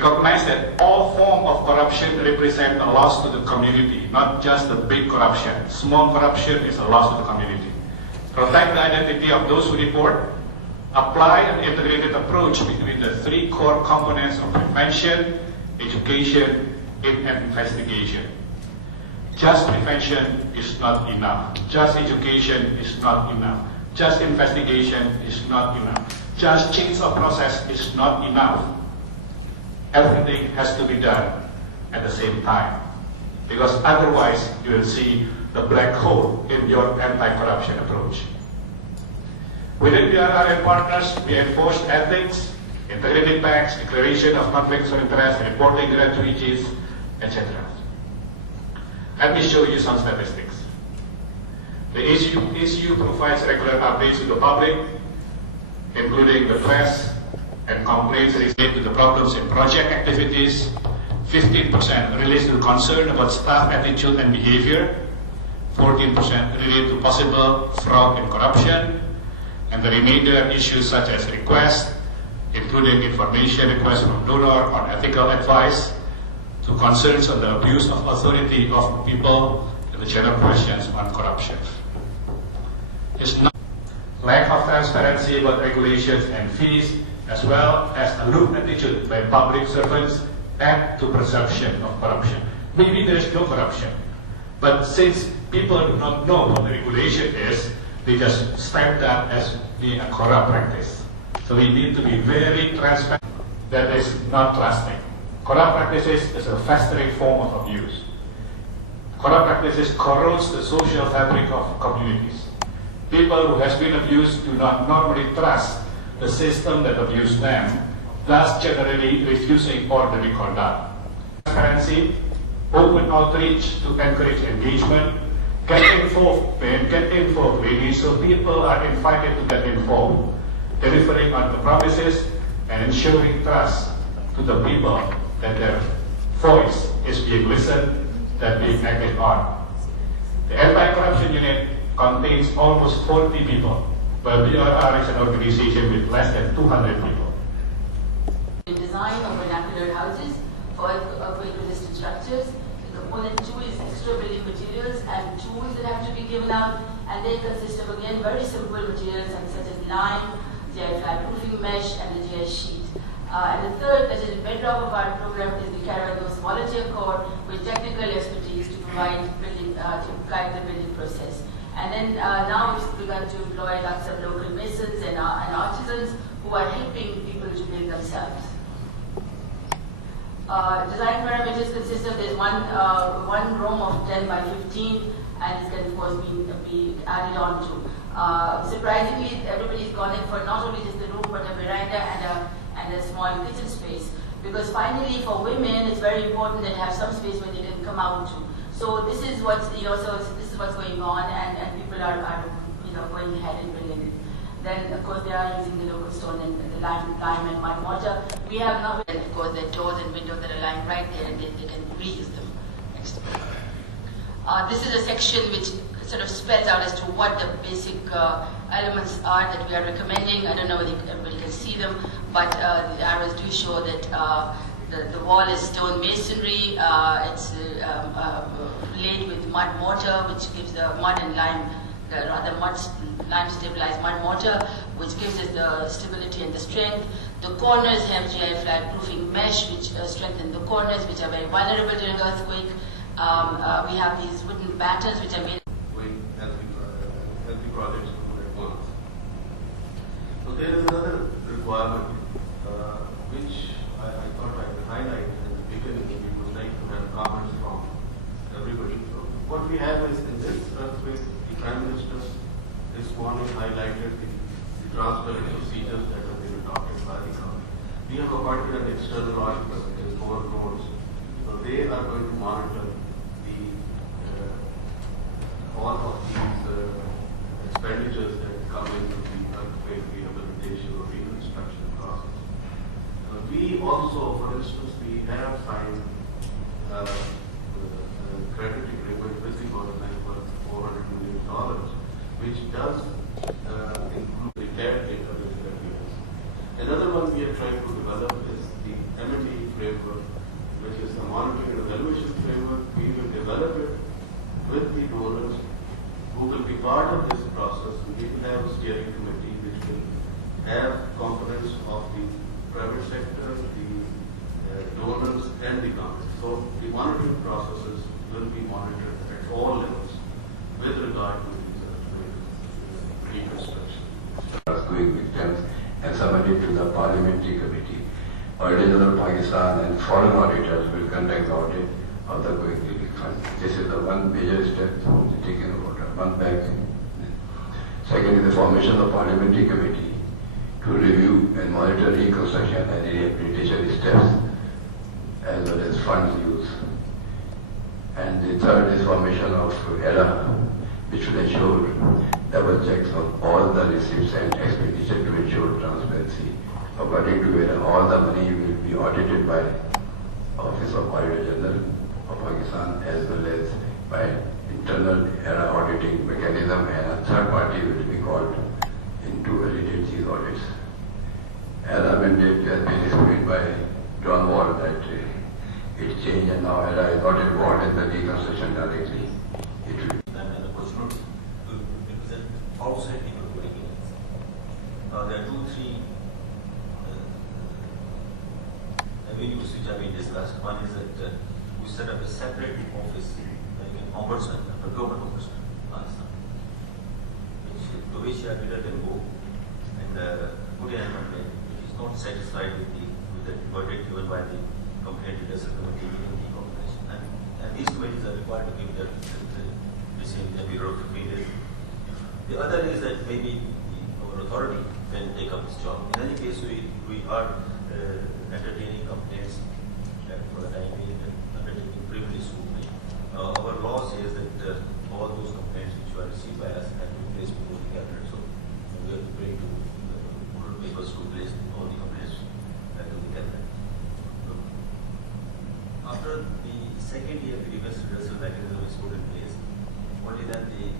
recognize that all forms of corruption represent a loss to the community, not just the big corruption. Small corruption is a loss to the community. Protect the identity of those who report. Apply an integrated approach between the three core components of prevention, education, and investigation. Just prevention is not enough. Just education is not enough. Just investigation is not enough. Just change of process is not enough. Everything has to be done at the same time, because otherwise you will see the black hole in your anti-corruption approach. Within the RRN partners, we enforce ethics, integrated banks, declaration of conflicts of interest, reporting gratuities, etc. Let me show you some statistics. The ECU provides regular updates to the public, including the press and complaints related to the problems in project activities. 15% relates to concern about staff attitude and behavior. 14% relate to possible fraud and corruption. And the remainder issues such as requests, including information requests from donor on ethical advice, to concerns on the abuse of authority of people, and the general questions on corruption. It's not lack of transparency about regulations and fees, as well as a loose attitude by public servants, add to perception of corruption. Maybe there is no corruption, but since people do not know what the regulation is, they just stamp that as being a corrupt practice. So we need to be very transparent. That is not lasting. Corrupt practices is a festering form of abuse. Corrupt practices corrodes the social fabric of communities. People who has been abused do not normally trust the system that abused them, thus generally refusing orderly conduct. Transparency, open outreach to encourage engagement, get involved, really, so people are invited to get involved, delivering on the promises and ensuring trust to the people that their voice is being listened, that being acted on. The Anti-Corruption Unit contains almost 40 people, while BRR is an organization with less than 200 people. Design of vernacular houses for eco-resistant structures. Component 2 is extra building materials and tools that have to be given out, and they consist of, again, very simple materials such as lime, GI flat proofing mesh, and the GI sheet. And the third, that is the bedrock of our program, is we carry out those volunteer corps with technical expertise to provide building, to guide the building process. And then now we've begun to employ lots of local masons and artisans who are helping people to build themselves. Design parameters consist of this one room of 10 by 15, and this can of course be added on to. Surprisingly, everybody's gone in for not only just the room but a veranda and a small kitchen space, because finally for women it's very important that they have some space where they can come out to. So this is what's this is what's going on, and people are going ahead and building it. Then, of course, they are using the local stone and the lime and mud mortar. We have now, and of course, the doors and windows that are lying right there, and they can reuse them. Next. This is a section which sort of spells out as to what the basic elements are that we are recommending. I don't know whether everybody can see them, but the arrows do show that the wall is stone masonry. It's laid with mud mortar, which gives the mud and lime, lime stabilized mud mortar, which gives us the stability and the strength. The corners have GI flat proofing mesh, which strengthen the corners, which are very vulnerable during earthquake. We have these wooden battens, which are made. Healthy projects at once. So there is another requirement which I thought I would highlight in the beginning. We would like to have comments from everybody. So what we have is in this earthquake, the Prime Minister this morning highlighted the transparent procedures that have been adopted by the government. We have appointed an external auditor, which is 4 crores. So they are going to monitor all of these expenditures that come into the earthquake rehabilitation or reconstruction process. We also, for instance, we have signed a credit agreement with the government for $400 million, which does include the debt data that we have. Another one we are trying to develop is the M&E framework, which is the monitoring and evaluation framework. We will develop it with the donors who will be part of this process. We will have a steering committee which will have components of the private sector, the donors and the government. So the monitoring processes will be monitored at all levels with regard to reconstruction. Earthquake victims and submitted to the parliamentary committee. Auditor General Pakistan and foreign auditors will conduct the audit of the quake relief fund. This is the one major step taken over, one back. Second is the formation of parliamentary committee to review and monitor reconstruction and rehabilitation steps as well as funds use. And the third is formation of ERA, which will ensure double checks of all the receipts and expenditure to ensure transparency. According to ERA, all the money will be audited by Office of Auditor General of Pakistan as well as by internal ERA auditing mechanism, and a third party will be called in to validate these audits. ERA mandate has been explained by John Wall that it changed and now ERA is not involved in the reconstruction directly. It will an opportunity to represent outside people going in. There are 2-3 avenues which have been discussed. One is that we set up a separate office, like an ombudsman, a procurement ombudsman, to which a leader can go and put in an amendment which is not satisfied with the verdict given by the complaint redressal committee in the corporation. And these committees are required to give the same period of 15 days. The other is that maybe our authority can take up this job. In any case, we are entertaining complaints for the time being and undertaking privilege scrutiny. Our law says that all those complaints which were received by us have to be placed before the cabinet. So we are praying to put papers to place all the complaints to the cabinet. After the second year, the reverse redressal mechanism is put in place, only then the